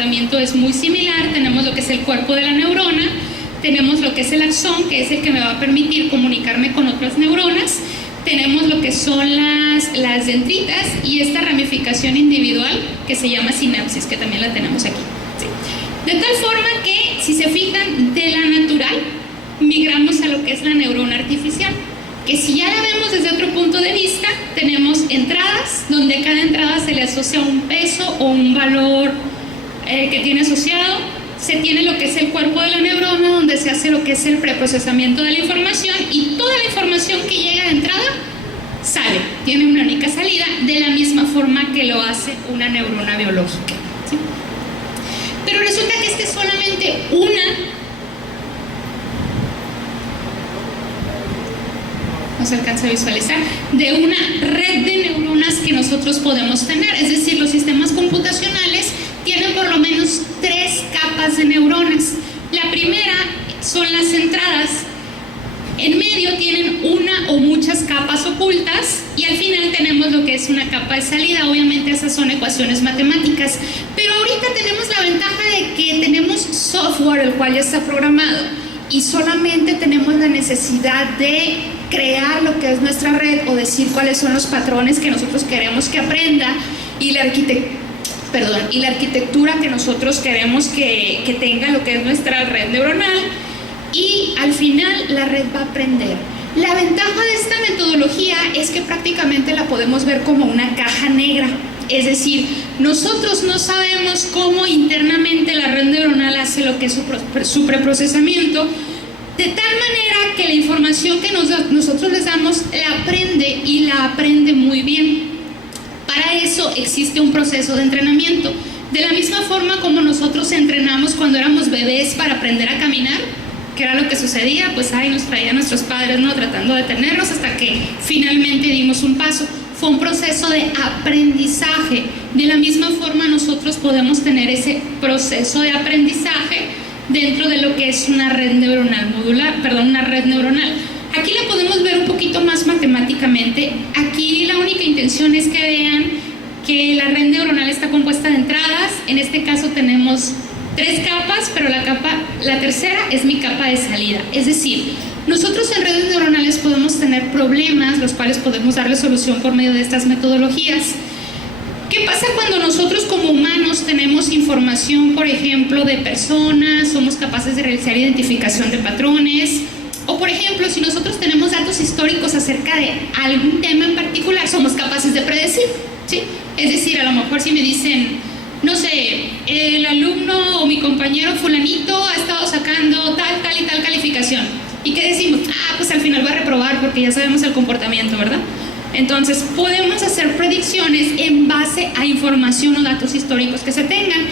comportamiento es muy similar. Tenemos lo que es el cuerpo de la neurona, tenemos lo que es el axón, que es el que me va a permitir comunicarme con otras neuronas, tenemos lo que son las dendritas y esta ramificación individual que se llama sinapsis, que también la tenemos aquí. ¿Sí? De tal forma que, si se fijan, de la natural migramos a lo que es la neurona artificial, que si ya la vemos desde otro punto de vista, tenemos entradas, donde a cada entrada se le asocia un peso o un valor que tiene asociado. Se tiene lo que es el cuerpo de la neurona, donde se hace lo que es el preprocesamiento de la información, y toda la información que llega de entrada sale, tiene una única salida, de la misma forma que lo hace una neurona biológica. ¿Sí? Pero resulta que esta es solamente no se alcanza a visualizar, de una red de neuronas que nosotros podemos tener. Es decir, los sistemas computacionales tienen por lo menos 3 capas de neuronas. La primera son las entradas, en medio tienen una o muchas capas ocultas, y al final tenemos lo que es una capa de salida. Obviamente esas son ecuaciones matemáticas, pero ahorita tenemos la ventaja de que tenemos software el cual ya está programado, y solamente tenemos la necesidad de crear lo que es nuestra red, o decir cuáles son los patrones que nosotros queremos que aprenda, y la arquitectura que nosotros queremos que tenga lo que es nuestra red neuronal, y al final la red va a aprender. La ventaja de esta metodología es que prácticamente la podemos ver como una caja negra. Es decir, nosotros no sabemos cómo internamente la red neuronal hace lo que es su preprocesamiento, de tal manera que la información que nosotros les damos la aprende, y la aprende muy bien. Para eso existe un proceso de entrenamiento. De la misma forma como nosotros entrenamos cuando éramos bebés para aprender a caminar, que era lo que sucedía, pues ahí nos traían nuestros padres, ¿no?, tratando de detenernos hasta que finalmente dimos un paso. Fue un proceso de aprendizaje. De la misma forma nosotros podemos tener ese proceso de aprendizaje dentro de lo que es una red neuronal una red neuronal. Aquí la podemos ver un poquito más matemáticamente. Aquí la única intención es que vean que la red neuronal está compuesta de entradas. En este caso tenemos 3 capas, pero la tercera es mi capa de salida. Es decir, nosotros en redes neuronales podemos tener problemas, los cuales podemos darle solución por medio de estas metodologías. ¿Qué pasa cuando nosotros como humanos tenemos información, por ejemplo, de personas, somos capaces de realizar identificación de patrones? O por ejemplo, si nosotros tenemos datos históricos acerca de algún tema en particular, somos capaces de predecir, ¿sí? Es decir, a lo mejor si me dicen, no sé, el alumno o mi compañero fulanito ha estado sacando tal y tal calificación, ¿y qué decimos? Pues al final va a reprobar, porque ya sabemos el comportamiento, ¿verdad? Entonces podemos hacer predicciones en base a información o datos históricos que se tengan.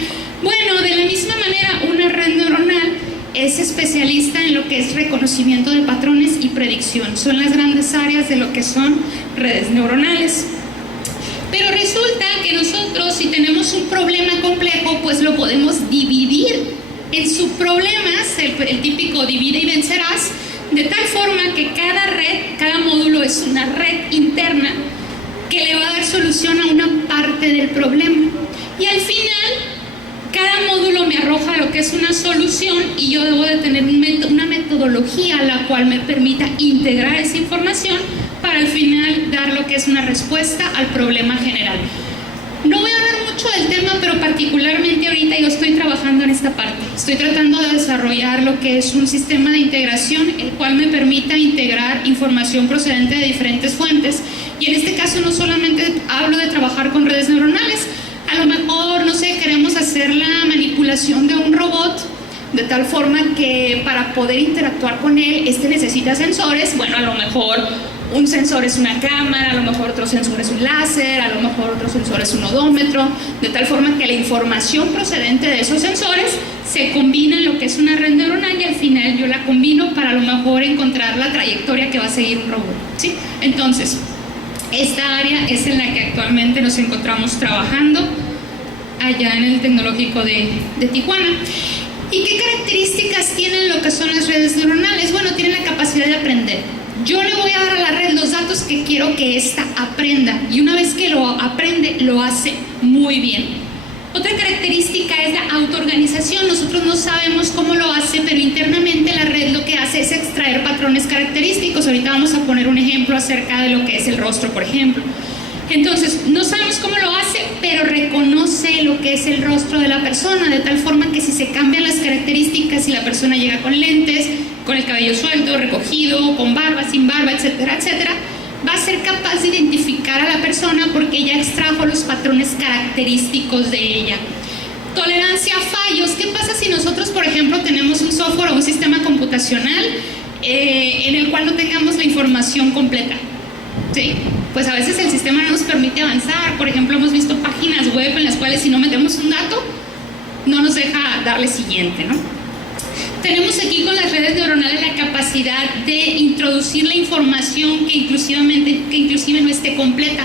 Bueno, de la misma manera, una red neuronal es especialista en lo que es reconocimiento de patrones y predicción. Son las grandes áreas de lo que son redes neuronales. Pero resulta que nosotros, si tenemos un problema complejo, pues lo podemos dividir en subproblemas, el típico divide y vencerás, de tal forma que cada red, cada módulo es una red interna que le va a dar solución a una parte del problema. Y al final, cada módulo me arroja lo que es una solución, y yo debo de tener una metodología la cual me permita integrar esa información para al final dar lo que es una respuesta al problema general. No voy a hablar mucho del tema, pero particularmente ahorita yo estoy trabajando en esta parte. Estoy tratando de desarrollar lo que es un sistema de integración, el cual me permita integrar información procedente de diferentes fuentes. Y en este caso no solamente hablo de trabajar con redes neuronales. A lo mejor, no sé, queremos hacer la manipulación de un robot de tal forma que para poder interactuar con él, necesita sensores. Bueno, a lo mejor un sensor es una cámara, a lo mejor otro sensor es un láser, a lo mejor otro sensor es un odómetro, de tal forma que la información procedente de esos sensores se combina en lo que es una red neuronal, y al final yo la combino para a lo mejor encontrar la trayectoria que va a seguir un robot, ¿sí? Entonces, esta área es en la que actualmente nos encontramos trabajando allá en el Tecnológico de Tijuana. ¿Y qué características tienen lo que son las redes neuronales? Bueno, tienen la capacidad de aprender. Yo le voy a dar a la red los datos que quiero que ésta aprenda, y una vez que lo aprende, lo hace muy bien. Otra característica es la autoorganización. Nosotros no sabemos cómo lo hace, pero internamente la red lo que hace es extraer patrones característicos. Ahorita vamos a poner un ejemplo acerca de lo que es el rostro, por ejemplo. Entonces, no sabemos cómo lo hace, pero reconoce lo que es el rostro de la persona, de tal forma que si se cambian las características, si la persona llega con lentes, con el cabello suelto, recogido, con barba, sin barba, etcétera, etcétera, va a ser capaz de identificar a la persona porque ya extrajo los patrones característicos de ella. Tolerancia a fallos. ¿Qué pasa si nosotros, por ejemplo, tenemos un software o un sistema computacional en el cual no tengamos la información completa? ¿Sí? Pues a veces el sistema no nos permite avanzar. Por ejemplo, hemos visto páginas web en las cuales si no metemos un dato, no nos deja darle siguiente, ¿no? Tenemos aquí con las redes neuronales la capacidad de introducir la información que inclusive no esté completa,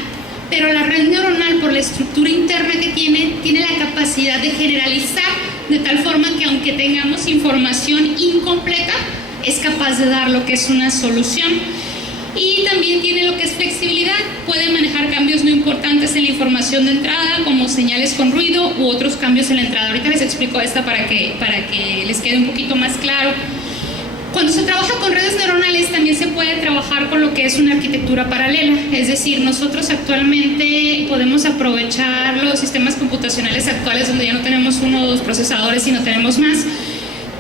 pero la red neuronal, por la estructura interna que tiene la capacidad de generalizar de tal forma que aunque tengamos información incompleta, es capaz de dar lo que es una solución. Y también tiene lo que es flexibilidad, puede manejar cambios no importantes en la información de entrada, como señales con ruido u otros cambios en la entrada. Ahorita les explico esta para que les quede un poquito más claro. Cuando se trabaja con redes neuronales también se puede trabajar con lo que es una arquitectura paralela, es decir, nosotros actualmente podemos aprovechar los sistemas computacionales actuales donde ya no tenemos uno o dos procesadores, sino tenemos más.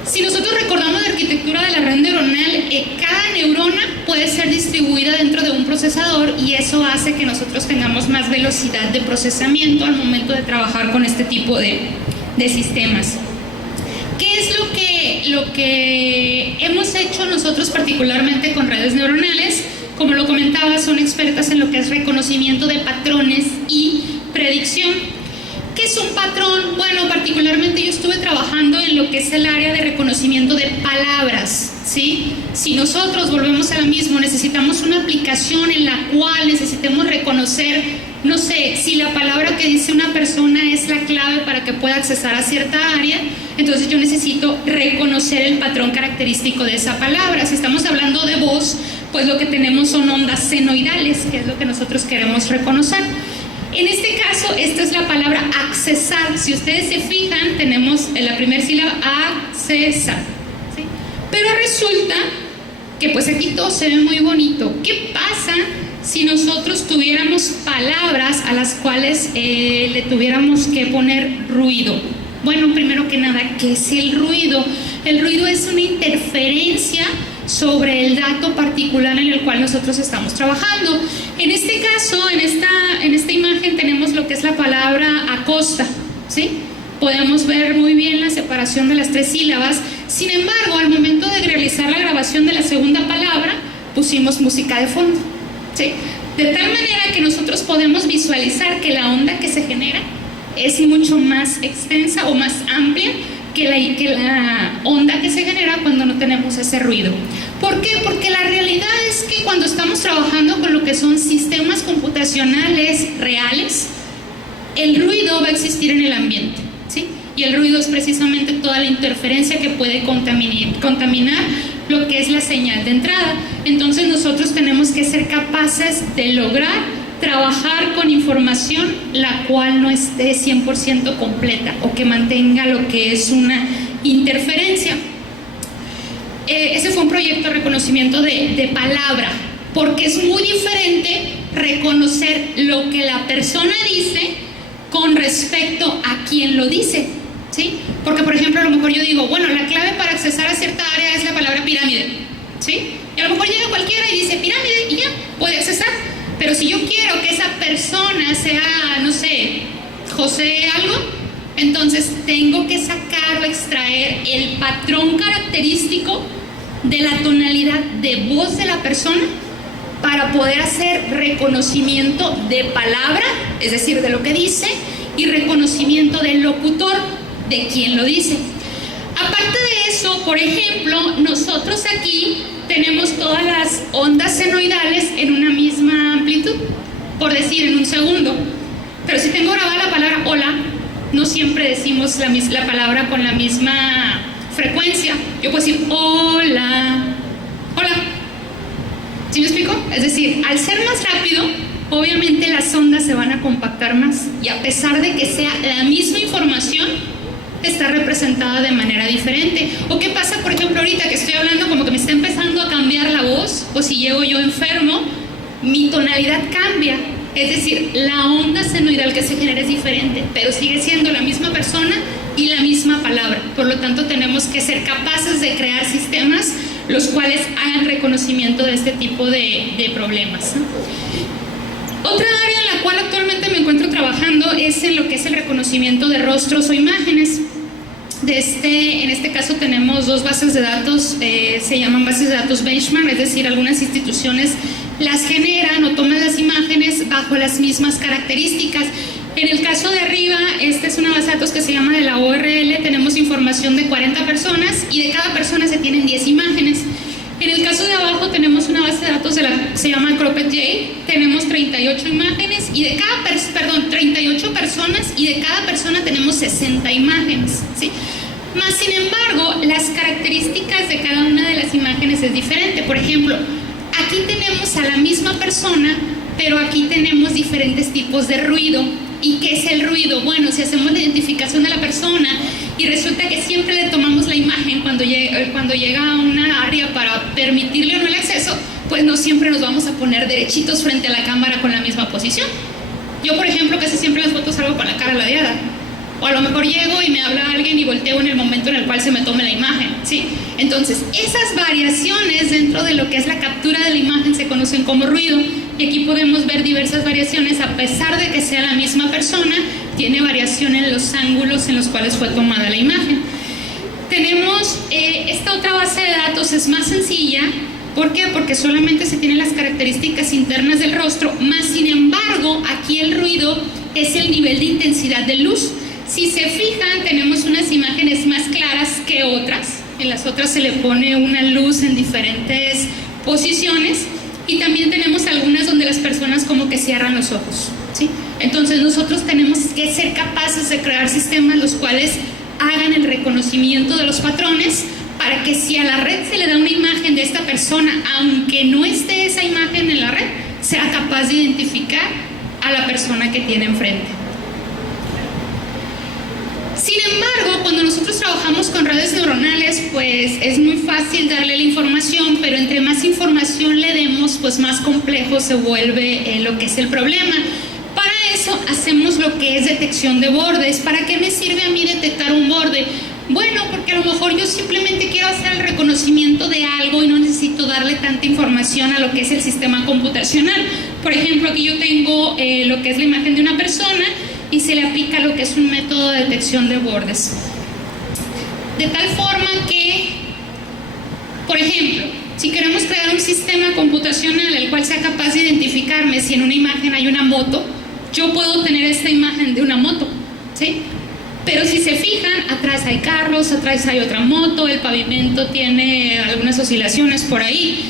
Si nosotros recordamos la arquitectura de la red neuronal, cada neurona puede ser distribuida dentro de un procesador y eso hace que nosotros tengamos más velocidad de procesamiento al momento de trabajar con este tipo de sistemas. ¿Qué es lo que hemos hecho nosotros particularmente con redes neuronales? Como lo comentaba, son expertas en lo que es reconocimiento de patrones y predicción. ¿Qué es un patrón? Bueno, particularmente yo estuve trabajando en lo que es el área de reconocimiento de palabras, ¿sí? Si nosotros volvemos a lo mismo, necesitamos una aplicación en la cual necesitemos reconocer, no sé, si la palabra que dice una persona es la clave para que pueda accesar a cierta área, entonces yo necesito reconocer el patrón característico de esa palabra. Si estamos hablando de voz, pues lo que tenemos son ondas senoidales, que es lo que nosotros queremos reconocer. En este caso, esta es la palabra accesar. Si ustedes se fijan, tenemos en la primera sílaba accesar, ¿sí? Pero resulta que pues aquí todo se ve muy bonito. ¿Qué pasa si nosotros tuviéramos palabras a las cuales le tuviéramos que poner ruido? Bueno, primero que nada, ¿qué es el ruido? El ruido es una interferencia sobre el dato particular en el cual nosotros estamos trabajando. En este caso, en esta imagen tenemos lo que es la palabra acosta, ¿sí? Podemos ver muy bien la separación de las tres sílabas. Sin embargo, al momento de realizar la grabación de la segunda palabra, pusimos música de fondo, ¿sí? De tal manera que nosotros podemos visualizar que la onda que se genera es mucho más extensa o más amplia que la onda que se genera cuando no tenemos ese ruido. ¿Por qué? Porque la realidad es que cuando estamos trabajando con lo que son sistemas computacionales reales, el ruido va a existir en el ambiente, ¿sí? Y el ruido es precisamente toda la interferencia que puede contaminar lo que es la señal de entrada. Entonces nosotros tenemos que ser capaces de lograr trabajar con información la cual no esté 100% completa o que mantenga lo que es una interferencia. Ese fue un proyecto de reconocimiento de palabra, porque es muy diferente reconocer lo que la persona dice con respecto a quien lo dice, ¿sí? Porque, por ejemplo, a lo mejor yo digo, bueno, la clave para accesar a cierta área es la palabra pirámide, ¿sí? Y a lo mejor llega cualquiera y dice pirámide y ya, puede accesar. Pero si yo quiero que esa persona sea, no sé, José algo, entonces tengo que sacar o extraer el patrón característico de la tonalidad de voz de la persona para poder hacer reconocimiento de palabra, es decir, de lo que dice, y reconocimiento del locutor, de quien lo dice. Aparte de eso, por ejemplo, nosotros aquí tenemos todas las ondas senoidales en una misma amplitud, por decir, en un segundo. Pero si tengo grabada la palabra hola, no siempre decimos la palabra con la misma frecuencia. Yo puedo decir hola, hola. ¿Sí me explico? Es decir, al ser más rápido obviamente las ondas se van a compactar más y a pesar de que sea la misma información, está representada de manera diferente. ¿O qué pasa, por ejemplo, ahorita que estoy hablando como que me está empezando a cambiar la voz? O si llego yo enfermo, mi tonalidad cambia. Es decir, la onda senoidal que se genera es diferente, pero sigue siendo la misma persona y la misma palabra. Por lo tanto, tenemos que ser capaces de crear sistemas los cuales hagan reconocimiento de este tipo de problemas, ¿no? Otra área en la cual actualmente me encuentro trabajando es en lo que es el reconocimiento de rostros o imágenes. En este caso tenemos dos bases de datos, se llaman bases de datos benchmark, es decir, algunas instituciones las generan o toman las imágenes bajo las mismas características. En el caso de arriba, esta es una base de datos que se llama de la ORL, tenemos información de 40 personas y de cada persona se tienen 10 imágenes. En el caso de abajo tenemos una base de datos se llama Cropped J, tenemos 38 imágenes y de cada 38 personas y de cada persona tenemos 60 imágenes, ¿sí? Más sin embargo, las características de cada una de las imágenes es diferente. Por ejemplo, aquí tenemos a la misma persona, pero aquí tenemos diferentes tipos de ruido. ¿Y qué es el ruido? Bueno, si hacemos la identificación de la persona y resulta que siempre le tomamos la imagen cuando llega a una área para permitirle o no el acceso, pues no siempre nos vamos a poner derechitos frente a la cámara con la misma posición. Yo, por ejemplo, casi siempre en las fotos salgo con la cara ladeada. O a lo mejor llego y me habla alguien y volteo en el momento en el cual se me tome la imagen, ¿sí? Entonces, esas variaciones dentro de lo que es la captura de la imagen se conocen como ruido. Y aquí podemos ver diversas variaciones, a pesar de que sea la misma persona, tiene variación en los ángulos en los cuales fue tomada la imagen. Tenemos esta otra base de datos, es más sencilla. ¿Por qué? Porque solamente se tienen las características internas del rostro, más sin embargo, aquí el ruido es el nivel de intensidad de luz. Si se fijan, tenemos unas imágenes más claras que otras. En las otras se le pone una luz en diferentes posiciones y también tenemos algunas donde las personas como que cierran los ojos, ¿sí? Entonces nosotros tenemos que ser capaces de crear sistemas los cuales hagan el reconocimiento de los patrones para que si a la red se le da una imagen de esta persona, aunque no esté esa imagen en la red, sea capaz de identificar a la persona que tiene enfrente. Sin embargo, cuando nosotros trabajamos con redes neuronales, pues es muy fácil darle la información, pero entre más información le demos, pues más complejo se vuelve lo que es el problema. Para eso hacemos lo que es detección de bordes. ¿Para qué me sirve a mí detectar un borde? Bueno, porque a lo mejor yo simplemente quiero hacer el reconocimiento de algo y no necesito darle tanta información a lo que es el sistema computacional. Por ejemplo, aquí yo tengo lo que es la imagen de una persona y se le aplica lo que es un método de detección de bordes. De tal forma que, por ejemplo, si queremos crear un sistema computacional el cual sea capaz de identificarme si en una imagen hay una moto, yo puedo tener esta imagen de una moto, ¿sí? Pero si se fijan, atrás hay carros, atrás hay otra moto, el pavimento tiene algunas oscilaciones por ahí.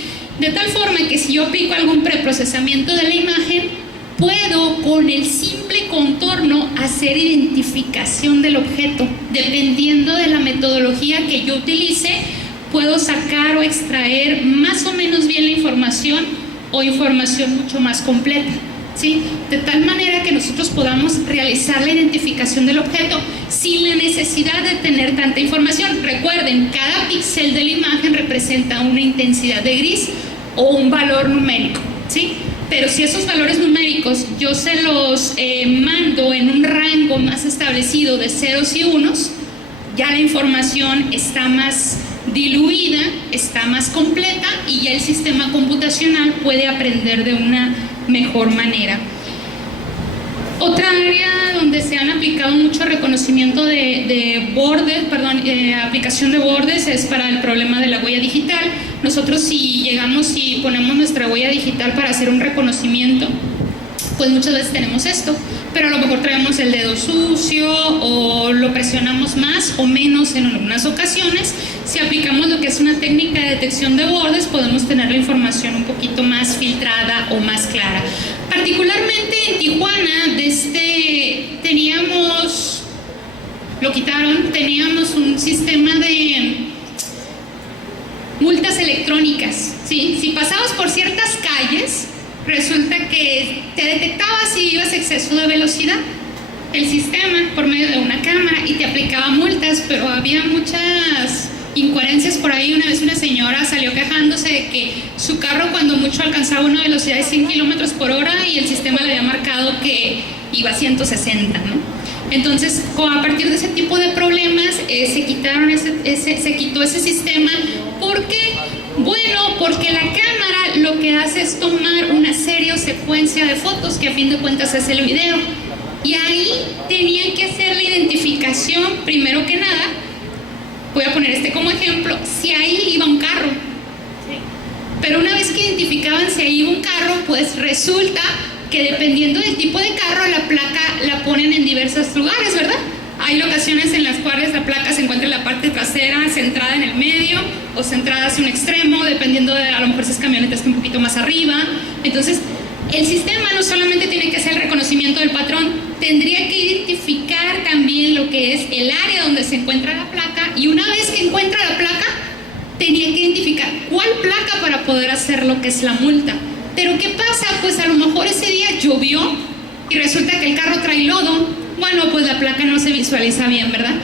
De tal forma que si yo aplico algún preprocesamiento de la imagen, puedo con el simple contorno hacer identificación del objeto. Dependiendo de la metodología que yo utilice, puedo sacar o extraer más o menos bien la información o información mucho más completa, ¿sí? De tal manera que nosotros podamos realizar la identificación del objeto sin la necesidad de tener tanta información. Recuerden, cada píxel de la imagen representa una intensidad de gris o un valor numérico, ¿sí? Pero si esos valores numéricos yo se los mando en un rango más establecido de ceros y unos, ya la información está más diluida, está más completa y ya el sistema computacional puede aprender de una mejor manera. Otra área donde se han aplicado mucho reconocimiento de bordes, aplicación de bordes es para el problema de la huella digital. Nosotros si llegamos y ponemos nuestra huella digital para hacer un reconocimiento, pues muchas veces tenemos esto, pero a lo mejor traemos el dedo sucio o lo presionamos más o menos en algunas ocasiones. Si aplicamos lo que es una técnica de detección de bordes, podemos tener la información un poquito más filtrada o más clara. Particularmente en Tijuana, teníamos un sistema de multas electrónicas, ¿sí? Si pasabas por ciertas calles, Resulta que te detectaba si ibas a exceso de velocidad el sistema por medio de una cámara y te aplicaba multas, pero había muchas incoherencias por ahí. Una vez una señora salió quejándose de que su carro cuando mucho alcanzaba una velocidad de 100 kilómetros por hora y el sistema le había marcado que iba a 160, ¿no? Entonces, a partir de ese tipo de problemas, se quitó ese sistema. ¿Por qué? Bueno, porque la cámara lo que hace es tomar una serie o secuencia de fotos, que a fin de cuentas es el video. Y ahí tenían que hacer la identificación, primero que nada, voy a poner este como ejemplo, si ahí iba un carro. Pero una vez que identificaban si ahí iba un carro, pues resulta que dependiendo del tipo de carro, la placa la ponen en diversos lugares, ¿verdad? Hay ocasiones en las cuales la placa se encuentra en la parte trasera, centrada en el medio, o centrada hacia un extremo, dependiendo de, a lo mejor si es camioneta está un poquito más arriba. Entonces, el sistema no solamente tiene que hacer el reconocimiento del patrón, tendría que identificar también lo que es el área donde se encuentra la placa, y una vez que encuentra la placa, tenía que identificar cuál placa para poder hacer lo que es la multa. Pero ¿qué pasa? Pues a lo mejor ese día llovió y resulta que el carro trae lodo. Bueno, pues la placa no se visualiza bien, ¿verdad?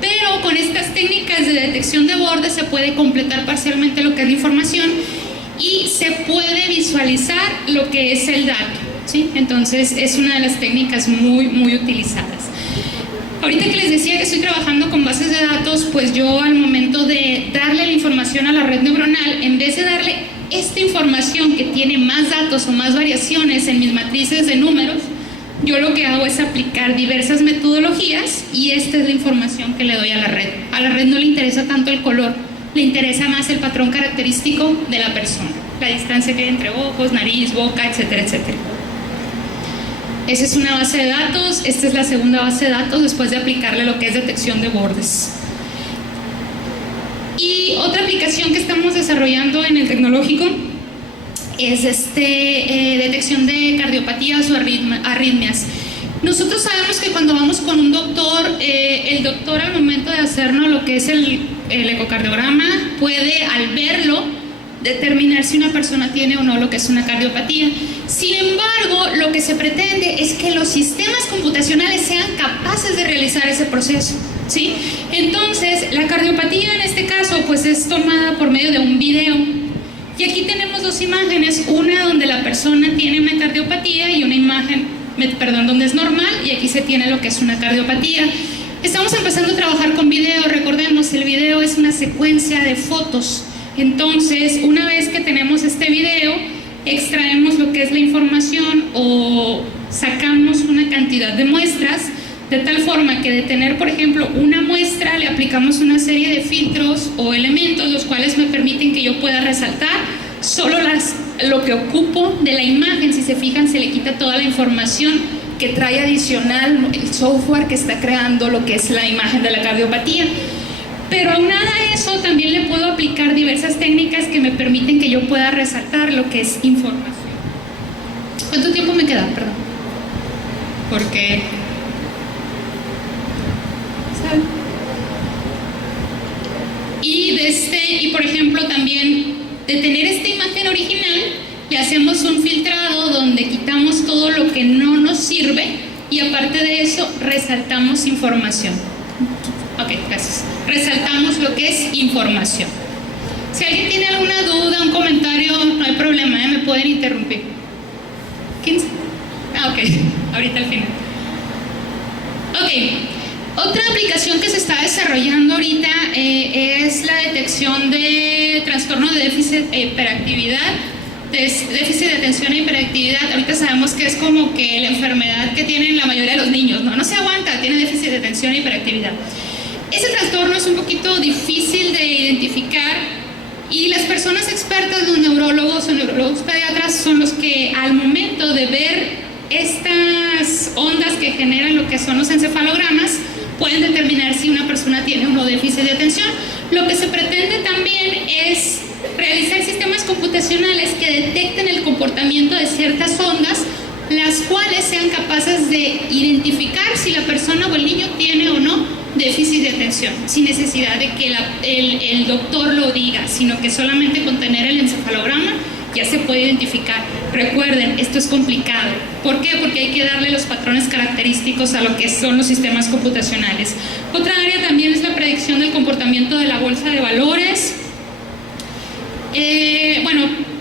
Pero con estas técnicas de detección de bordes se puede completar parcialmente lo que es la información y se puede visualizar lo que es el dato, ¿sí? Entonces es una de las técnicas muy, muy utilizadas. Ahorita que les decía que estoy trabajando con bases de datos, pues yo al momento de darle la información a la red neuronal, en vez de darle esta información que tiene más datos o más variaciones en mis matrices de números, yo lo que hago es aplicar diversas metodologías y esta es la información que le doy a la red. A la red no le interesa tanto el color, le interesa más el patrón característico de la persona, la distancia que hay entre ojos, nariz, boca, etcétera, etcétera. Esa es una base de datos, esta es la segunda base de datos después de aplicarle lo que es detección de bordes. Y otra aplicación que estamos desarrollando en el tecnológico es detección de cardiopatías o arritmias. Nosotros sabemos que cuando vamos con un doctor, el doctor al momento de hacernos lo que es el ecocardiograma puede al verlo determinar si una persona tiene o no lo que es una cardiopatía. Sin embargo, lo que se pretende es que los sistemas computacionales sean capaces de realizar ese proceso, ¿sí? Entonces, la cardiopatía en este caso pues es tomada por medio de un video. Y aquí tenemos dos imágenes, una donde la persona tiene una cardiopatía y una imagen, donde es normal, y aquí se tiene lo que es una cardiopatía. Estamos empezando a trabajar con video, recordemos, el video es una secuencia de fotos. Entonces, una vez que tenemos este video, extraemos lo que es la información o sacamos una cantidad de muestras, de tal forma que de tener, por ejemplo, una muestra, le aplicamos una serie de filtros o elementos, los cuales me permiten que yo pueda resaltar solo lo que ocupo de la imagen. Si se fijan, se le quita toda la información que trae adicional el software que está creando lo que es la imagen de la cardiopatía. Pero aunado a eso, también le puedo aplicar diversas técnicas que me permiten que yo pueda resaltar lo que es información. ¿Cuánto tiempo me queda? Perdón. Porque... ¿saben? Y por ejemplo, también de tener esta imagen original, le hacemos un filtrado donde quitamos todo lo que no nos sirve y aparte de eso, resaltamos información. Ok, gracias. Resaltamos lo que es información. Si alguien tiene alguna duda, un comentario, no hay problema, me pueden interrumpir. 15. Ok, ahorita al final. Ok, otra aplicación que se está desarrollando ahorita es la detección de trastorno de déficit e hiperactividad, déficit de atención e hiperactividad. Ahorita sabemos que es como que la enfermedad que tienen la mayoría de los niños, no se aguanta, tiene déficit de atención e hiperactividad. Ese trastorno es un poquito difícil de identificar y las personas expertas, los neurólogos o neurólogos pediatras, son los que al momento de ver estas ondas que generan lo que son los encefalogramas, pueden determinar si una persona tiene o no déficit de atención. Lo que se pretende también es realizar sistemas computacionales que detecten el comportamiento de ciertas ondas, las cuales sean capaces de identificar si la persona o el niño tiene o no déficit de atención, sin necesidad de que el doctor lo diga, sino que solamente con tener el encefalograma ya se puede identificar. Recuerden, esto es complicado. ¿Por qué? Porque hay que darle los patrones característicos a lo que son los sistemas computacionales. Otra área también es la predicción del comportamiento de la bolsa de valores.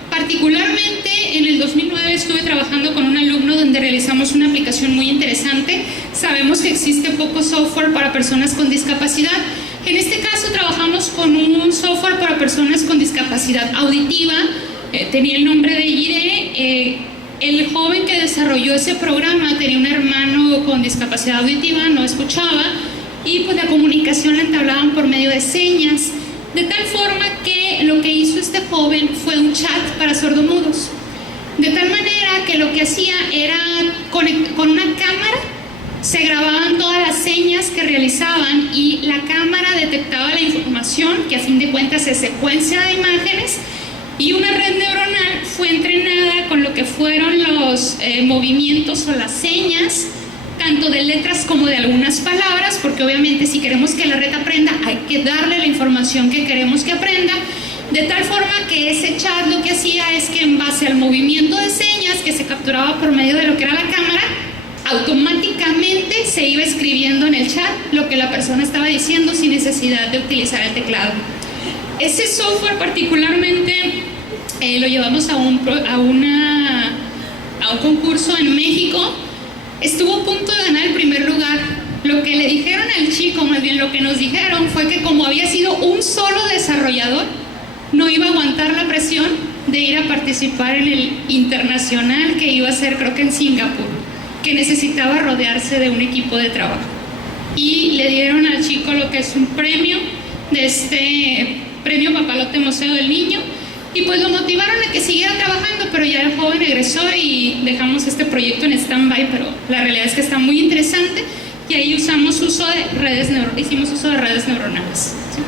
Particularmente en el 2009 estuve trabajando con un alumno donde realizamos una aplicación muy interesante. Sabemos que existe poco software para personas con discapacidad. En este caso trabajamos con un software para personas con discapacidad auditiva. Tenía el nombre de IRE. El joven que desarrolló ese programa tenía un hermano con discapacidad auditiva, no escuchaba, y pues la comunicación la entablaban por medio de señas. De tal forma que lo que hizo este joven fue un chat para sordomudos. De tal manera que lo que hacía era, con una cámara, se grababan todas las señas que realizaban y la cámara detectaba la información, que a fin de cuentas es secuencia de imágenes, y una red neuronal fue entrenada con lo que fueron los movimientos o las señas, tanto de letras como de algunas palabras, porque obviamente si queremos que la red aprenda hay que darle la información que queremos que aprenda, de tal forma que ese chat lo que hacía es que en base al movimiento de señas que se capturaba por medio de lo que era la cámara, automáticamente se iba escribiendo en el chat lo que la persona estaba diciendo sin necesidad de utilizar el teclado. Ese software particularmente lo llevamos a un concurso en México. Estuvo a punto de ganar el primer lugar. Lo que le dijeron al chico, más bien lo que nos dijeron, fue que como había sido un solo desarrollador, no iba a aguantar la presión de ir a participar en el internacional que iba a ser, creo que en Singapur, que necesitaba rodearse de un equipo de trabajo. Y le dieron al chico lo que es un premio, de este premio Papalote Museo del Niño, y pues lo motivaron a que siguiera trabajando, pero ya el joven egresó y dejamos este proyecto en stand-by, pero la realidad es que está muy interesante y ahí hicimos uso de redes neuronales. ¿Sí?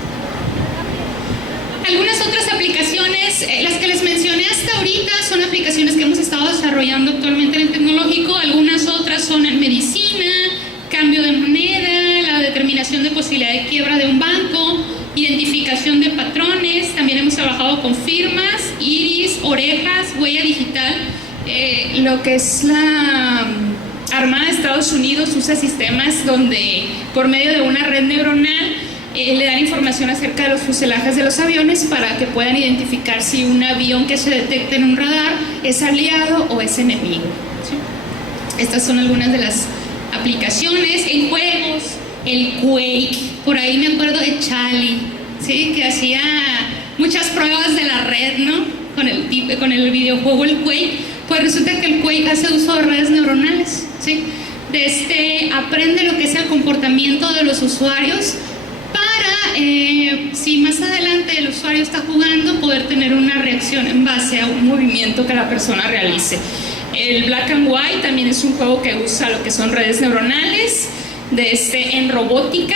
Algunas otras aplicaciones, las que les mencioné hasta ahorita, son aplicaciones que hemos estado desarrollando actualmente en el tecnológico. Algunas otras son en medicina, cambio de moneda, la determinación de posibilidad de quiebra de un banco, identificación de patrones. También hemos trabajado con firmas, iris, orejas, huella digital. Lo que es la Armada de Estados Unidos usa sistemas donde por medio de una red neuronal le dan información acerca de los fuselajes de los aviones para que puedan identificar si un avión que se detecta en un radar es aliado o es enemigo. ¿Sí? Estas son algunas de las aplicaciones. En juegos, el Quake, por ahí me acuerdo de Charlie, ¿sí? Que hacía muchas pruebas de la red, ¿no? Con el videojuego el Quake. Pues resulta que el Quake hace uso de redes neuronales, ¿sí? Aprende lo que es el comportamiento de los usuarios para, si más adelante el usuario está jugando, poder tener una reacción en base a un movimiento que la persona realice. El Black and White también es un juego que usa lo que son redes neuronales en robótica,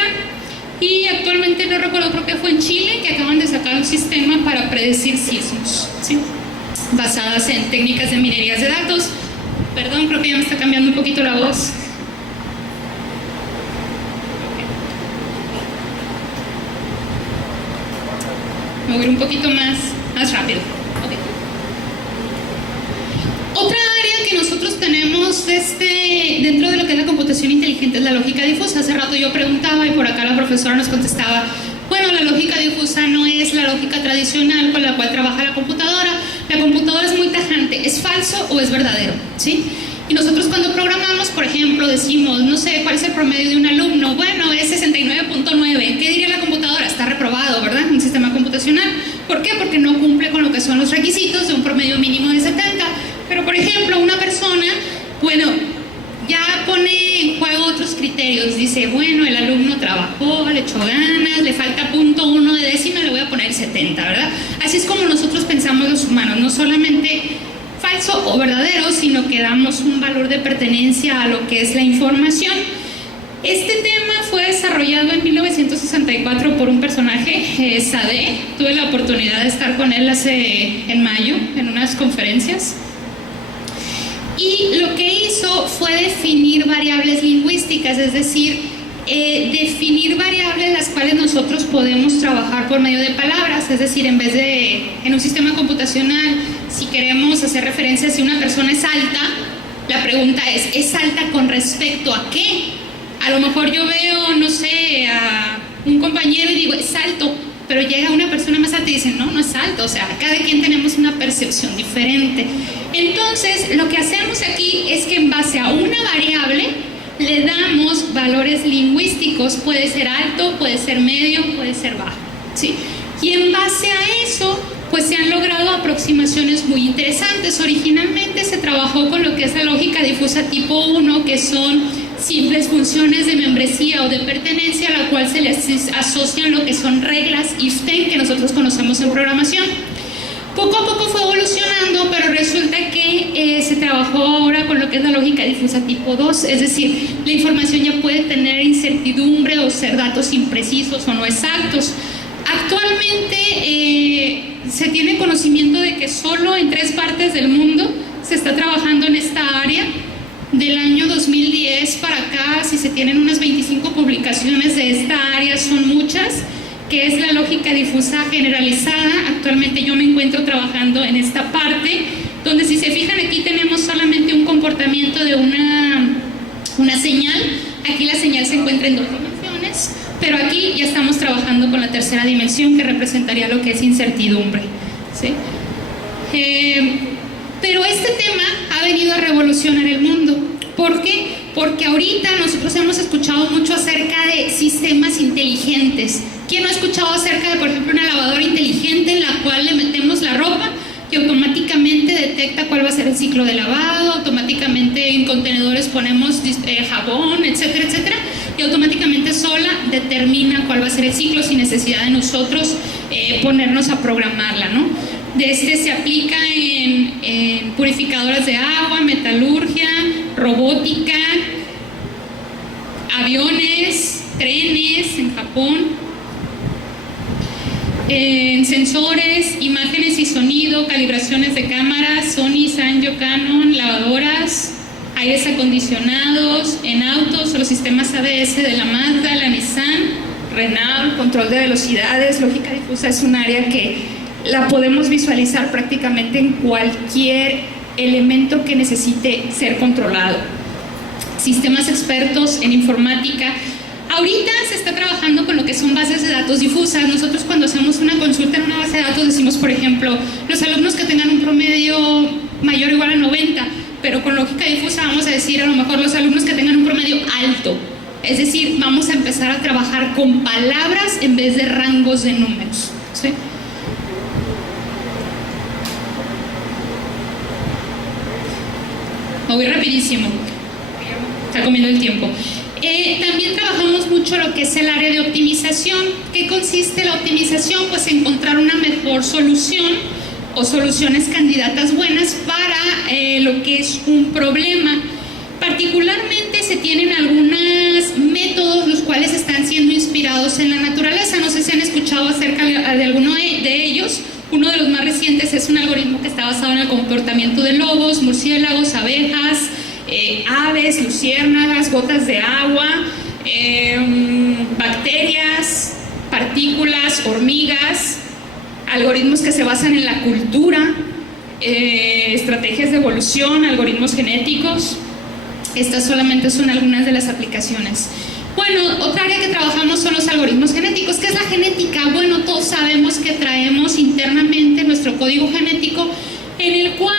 y actualmente no recuerdo, creo que fue en Chile, que acaban de sacar un sistema para predecir sismos, ¿sí? Basadas en técnicas de minería de datos. Perdón, creo que ya me está cambiando un poquito la voz. Me voy a ir un poquito más rápido. Okay. Otra área que nosotros tenemos dentro de lo que es la computación inteligente es la lógica difusa. Hace rato yo preguntaba y por acá la profesora nos contestaba, bueno, la lógica difusa no es la lógica tradicional con la cual trabaja la computadora. La computadora es muy tajante, ¿es falso o es verdadero? ¿Sí? Y nosotros cuando programamos, por ejemplo, decimos, no sé, ¿cuál es el promedio de un alumno? Bueno, es 69.9. ¿Qué diría la computadora? Está reprobado, ¿verdad? Un sistema computacional. ¿Por qué? Porque no cumple con lo que son los requisitos de un promedio mínimo de 70. Pero, por ejemplo, una persona, bueno, ya pone en juego otros criterios. Dice, bueno, el alumno trabajó, le echó ganas, le falta 0.1 de décima, le voy a poner 70, ¿verdad? Así es como nosotros pensamos los humanos, no solamente falso o verdadero, sino que damos un valor de pertenencia a lo que es la información. Este tema fue desarrollado en 1964 por un personaje, Sade. Tuve la oportunidad de estar con él en mayo en unas conferencias. Y lo que hizo fue definir variables lingüísticas, es decir, definir variables las cuales nosotros podemos trabajar por medio de palabras, es decir, en vez de en un sistema computacional, si queremos hacer referencia a si una persona es alta, la pregunta ¿es alta con respecto a qué? A lo mejor yo veo, no sé, a un compañero y digo, es alto, pero llega una persona más alta y dice, no, no es alto, o sea, cada quien tenemos una percepción diferente. Entonces, lo que hacemos aquí es que en base a una variable le damos valores lingüísticos, puede ser alto, puede ser medio, puede ser bajo, ¿sí? Y en base a eso, pues se han logrado aproximaciones muy interesantes. Originalmente se trabajó con lo que es la lógica difusa tipo 1, que son simples funciones de membresía o de pertenencia, a la cual se les asocian lo que son reglas if-then que nosotros conocemos en programación. Poco a poco fue evolucionando, pero resulta que se trabajó ahora con lo que es la lógica difusa tipo 2, es decir, la información ya puede tener incertidumbre o ser datos imprecisos o no exactos. Actualmente se tiene conocimiento de que solo en 3 partes del mundo se está trabajando en esta área. Del año 2010 para acá, si se tienen unas 25 publicaciones de esta área, son muchas, que es la lógica difusa generalizada. Actualmente yo me encuentro trabajando en esta parte, donde si se fijan aquí tenemos solamente un comportamiento de una señal. Aquí la señal se encuentra en 2 dimensiones, pero aquí ya estamos trabajando con la tercera dimensión, que representaría lo que es incertidumbre, ¿sí? Pero este tema ha venido a revolucionar el mundo. ¿Por qué? Porque ahorita nosotros hemos escuchado mucho acerca de sistemas inteligentes. ¿Quién no ha escuchado acerca de, por ejemplo, una lavadora inteligente en la cual le metemos la ropa y automáticamente detecta cuál va a ser el ciclo de lavado? Automáticamente en contenedores ponemos jabón, etcétera, etcétera, y automáticamente sola determina cuál va a ser el ciclo sin necesidad de nosotros ponernos a programarla, ¿no? Se aplica en purificadoras de agua, metalurgia, robótica, aviones, trenes en Japón, en sensores, imágenes y sonido, calibraciones de cámaras, Sony, Sanyo, Canon, lavadoras, aires acondicionados, en autos, los sistemas ABS de la Mazda, la Nissan, Renault, control de velocidades. Lógica difusa es un área que la podemos visualizar prácticamente en cualquier elemento que necesite ser controlado. Sistemas expertos en informática. Ahorita se está trabajando con lo que son bases de datos difusas. Nosotros cuando hacemos una consulta en una base de datos decimos, por ejemplo, los alumnos que tengan un promedio mayor o igual a 90, pero con lógica difusa vamos a decir a lo mejor los alumnos que tengan un promedio alto. Es decir, vamos a empezar a trabajar con palabras en vez de rangos de números, ¿sí? Me voy rapidísimo, está comiendo el tiempo. También trabajamos mucho lo que es el área de optimización. ¿Qué consiste la optimización? Pues encontrar una mejor solución o soluciones candidatas buenas para lo que es un problema. Particularmente se tienen algunos métodos los cuales están siendo inspirados en la naturaleza. No sé si han escuchado acerca de alguno de ellos. Uno de los más recientes es un algoritmo que está basado en el comportamiento de lobos, murciélagos, abejas, aves, luciérnagas, gotas de agua, bacterias, partículas, hormigas, algoritmos que se basan en la cultura, estrategias de evolución, algoritmos genéticos. Estas solamente son algunas de las aplicaciones. Bueno, otra área que trabajamos son los algoritmos genéticos. ¿Qué es la genética? Bueno, todos sabemos que traemos internamente nuestro código genético, en el cual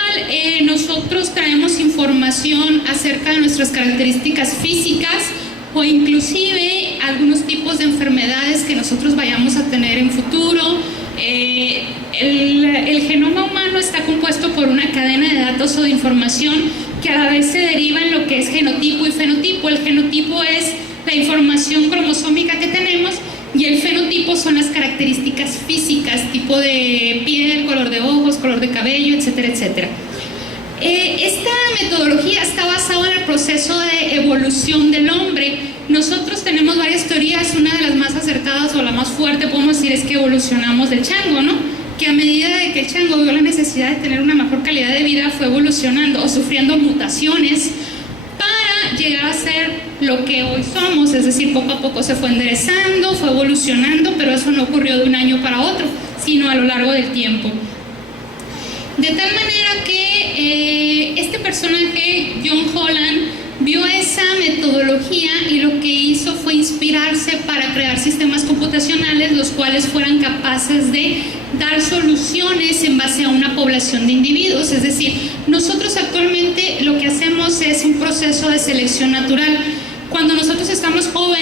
nosotros traemos información acerca de nuestras características físicas o inclusive algunos tipos de enfermedades que nosotros vayamos a tener en futuro. El genoma humano está compuesto por una cadena de datos o de información que a la vez se deriva en lo que es genotipo y fenotipo. El genotipo es la información cromosómica que tenemos y el fenotipo son las características físicas, tipo de piel, color de ojos, color de cabello, etcétera, etcétera. Esta metodología está basada en el proceso de evolución del hombre. Nosotros tenemos varias teorías, una de las más acertadas o la más fuerte podemos decir es que evolucionamos del chango, ¿no? Que a medida de que el chango vio la necesidad de tener una mejor calidad de vida fue evolucionando o sufriendo mutaciones para llegar a ser lo que hoy somos, es decir, poco a poco se fue enderezando, fue evolucionando, pero eso no ocurrió de un año para otro, sino a lo largo del tiempo. De tal manera que este personaje, John Holland, vio esa metodología y lo que hizo fue inspirarse para crear sistemas computacionales los cuales fueran capaces de dar soluciones en base a una población de individuos. Es decir, nosotros actualmente lo que hacemos es un proceso de selección natural. Cuando nosotros estamos jóvenes,